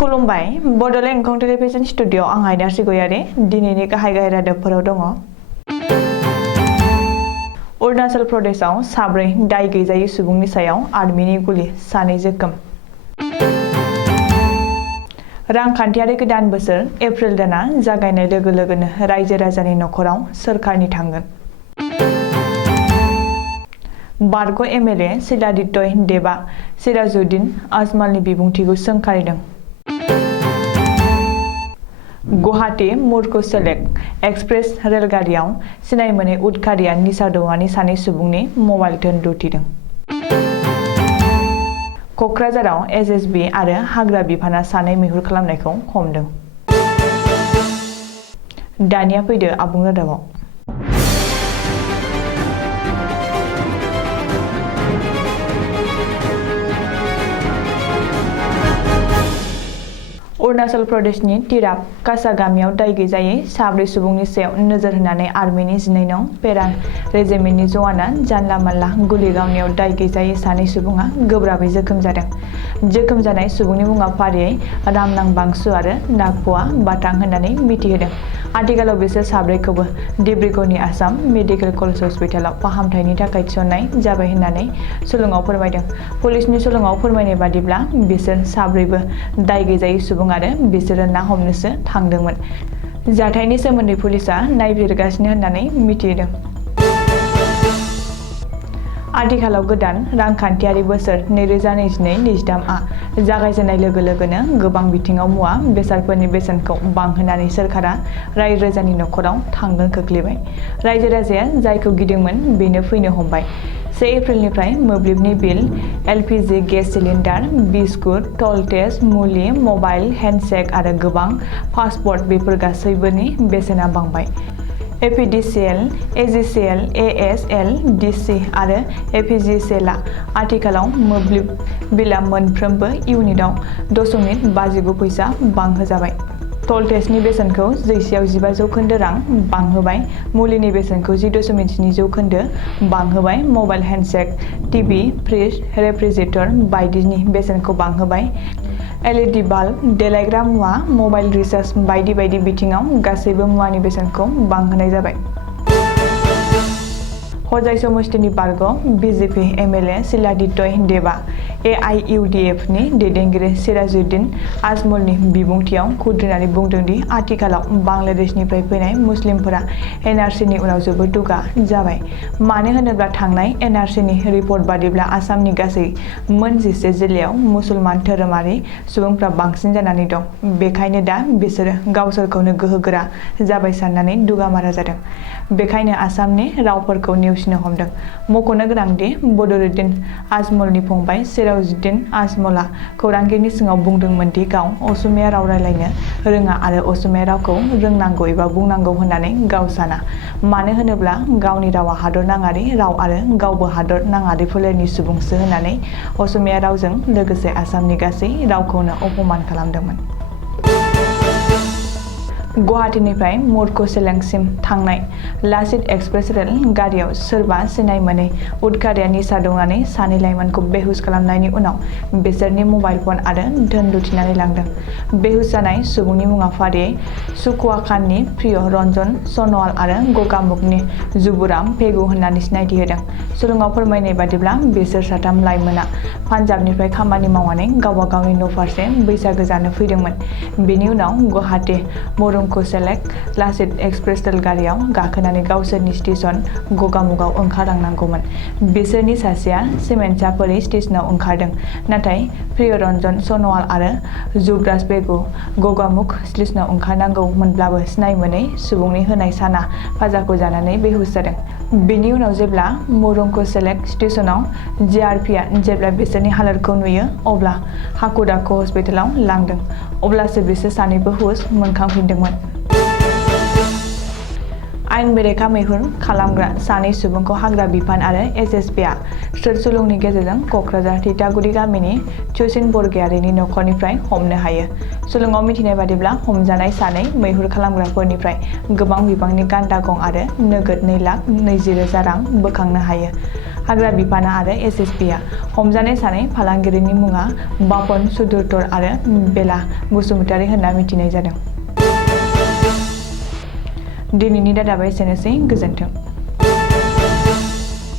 खुलुमबाय Bodoland एंखं television studio आं आयदा सिगयारि दिनैनि गाहाय रादाबफोराव दङ। अरुणाचल प्रदेशआव साब्रै दाय गैजायै सुबुंनि सायाव आर्मिनि गुलि, सानै जोखोम। रांखान्थियारि गोदान बोसोर एप्रिल दाना जागायनाय लोगो लोगोनो रायजो राजानि नखराव सोरखारनि थांगोन। बारग' एमएलए सिलादित्य देबा सिराजुद्दिन आजमालनि बिबुंथिखौ सोंखारिदों। गुवाहाटी मुर्को सेलेक्ट एक्सप्रेस रेलगारियाव सिनाय मोनै उदखारिया निसा दौनानै सानै सुबुंनि मबाइल धोन लुथिदों। क'क्राझाराव एसएसबि आरो हाग्रा बिफाना सानै मैहुर खालामनायखौ हमदों। दानिया फैदो आबुं रादाबाव। अरुणाचल प्रदेशनि तिराप कासा गामियाव दाय गैजायै साब्रै सुबुंनि सायाव नोजोर होनानै आर्मिनि 12 नं पेरा रेजिमेन्टनि जवाना जानला मानला गुलि गावनायाव दाय गैजायै सानै सुबुङा गोब्राबै जोखोम जादों। जोखोम जानाय सुबुंनि मुङा फारियै रामनां बांसु आरो नागपुआ बाथां होननानै मिथिहोदों। आथिखालाव बिसोर साब्रैखौबो डिब्रुगड़नि आसाम मेडिकेल कलेज हस्पिटालाव फाहामथायनि थाखाय थिसननाय जाबाय होननानै सुलुङाव फोरमायदों। पुलिसनि सुलुङाव फोरमायनाय बादिब्ला बिसोर साब्रैबो दाय गैजायै सुबुं आरो बिसोरो ना हमनोसो थांदोंमोन। जाथायनि सोमोन्दै पुलिसआ नायबिजिरगासिनो होननानै मिथिदों। आथिखालाव गोदान रांखान्थियारि बोसोर 2022-23 आ जागायजेननाय लोगो लोगोनो गोबां बिथिङाव मुवा बेसादफोरनि बेसेनखौ बांहोनानै सोरखारा रायजो राजानि नखराव थांगोन खोख्लैबाय। रायजो राजाया जायखौ गिदोंमोन बेनो फैनो हमबाय। 1 एप्रिलनिफ्राय मोब्लिबनि bill, LPG gas cylinder, biscuit, toll tax, मुलि, मबाइल, हेन्डसेक आरो गोबां पासपर्ट बेफोर गासैबोनि बेसेना बांबाय। एपिडिसिएल, एजिसिएल, एएसएल, डिसि आरो एपिजिसिएलआ आथिखालाव मोब्लिब बिलआ मोनफ्रोमबो इउनिटआव 0.59 पैसा बांहोजाबाय। टल टेक्सनि बेसेनखौ जौसेआव 15 जौखोन्दो रां बांहोबाय। मुलिनि बेसेनखौ 10.7 जौखोन्दो बांहोबाय। मबाइल, हेन्डसेक, टिभि, फ्रिज, रेफ्रिजारेटर बायदिनि बेसेनखौ बांहोबाय। एलइडि बाल्ब, देलायग्रा मुवा, मबाइल रिचार्ज बायदि बायदि बिथिङाव गासैबो मुवानि बेसेनखौ बांहोनाय जाबाय। हजाय समष्टिनि बारग' बिजेपि एमएलए सिलादित्य देबा एआइइउडिएफनि दैदेनगिरि सिराजुद्दिन आजमलनि बिबुंथियाव खुद्रिनानै बुंदों दि आथिखालाव बांलादेशनिफ्राय फैनाय मुस्लिमफोरा एनआरसिनि उनाव जोबोद दुगा जाबाय। मानो होनोब्ला थांनाय एनआरसिनि रिपर्ट बादिब्ला आसामनि गासै मोन 11 जिल्लायाव मुसलमान धोरोमारि सुबुंफ्रा बांसिन जानानै दं। बेखायनो दा बिसोरो गावसोरखौनो गोहोगोरा जाबाय साननानै दुगामारा जादों। बेखायनो आसामनि रावफोरखौ नेवसिनो हमदों। मख'नो गोनांदि बदरुद्दिन आजमलनि फंबाय सिराजुद्दिन आजमलआ खौरांगिरिनि सिगाङाव बुंदोंमोन दि गाव असमिया राव रायलायनो रोङा आरो असमिया रावखौ रोंनांगौ एबा बुंनांगौ होननानै गाव साना। मानो होनोब्ला गावनि रावा हादर नाङारि राव आरो गावबो हादर नाङारि फोलेरनि सुबुंसो होननानै असमिया रावजों लोगोसे आसामनि गासै रावखौनो अपमान खालामदोंमोन। गुवाहाटीनिफ्राय मुर्को सेलेक्टसिम थांनाय लाचित एक्सप्रेस रेल गारियाव सोरबा सिनाय मोनै उदखारिया निसा दौनानै सानै लाइमोनखौ बेहुस खालामनायनि उनाव बिसोरनि मबाइल फन आरो धोन लुथिनानै लांदों। बेहुस जानाय सुबुंनि मुङा फारियै सुकुवाखाननि प्रिय रन्जन सनवाल आरो गगामुखनि जुबुराम पेगु होननानै सिनायथि होदों। सुलुङाव फोरमायनाय बादिब्ला बिसोर साथाम लाइमोना पान्जाबनिफ्राय खामानि मावनानै गावबा गावनि न'फारसे बैसागो जानो फैदोंमोन। बेनि उनाव गुवाहाटी मुर्को सेलेक्ट लाचित एक्सप्रेस रेलगारियाव गाखोनानै गावसोरनि स्टेशन गगामुखआव ओंखारलांनांगौमोन। बिसोरनि सासेया सिमेन्टसापरि स्टेशनाव ओंखारदों, नाथाय प्रियरन्जन सनवाल आरो जुबराज पेगु गगामुख स्टेशनाव ओंखारनांगौमोनब्लाबो सिनाय मोनै सुबुंनि होनाय साना फाजाखौ जानानै बेहुस जादों। बेनि उनाव जेब्ला मुर्को सेलेक्ट स्टेशनाव जिआरपिआ जेब्ला बिसोरनि हालोदखौ नुयो अब्ला हाखु दाखु हस्पिटालाव लांदों। अब्लासो बिसोर सानैबो हुस मोनखांफिनदोंमोन। आयेन बेरेखा मैहुर खालामग्रा सानै सुबुंखौ हाग्रा बिफान आरो एसएसबिआ सोरसुलुंनि गेजेरजों क'क्राझार तितागुरि गामिनि सुसिन बरगयारिनि नखरनिफ्राय हमनो हायो। सुलुङाव मिथिनाय बादिब्ला हमजानाय सानै मैहुर खालामग्राफोरनिफ्राय गोबां बिबांनि गान्दा गं आरो नोगोद 2,20,000 रां बोखांनो हायो। हाग्रा बिफाना आरो एसएसबिआ हमजानाय सानै फालांगिरिनि मुङा बापन सुदुरतर आरो बेला बसुमतारी होनना मिथिनाय जादों। दिनैनि रादाबा एसेनोसै, गोजोन्थों।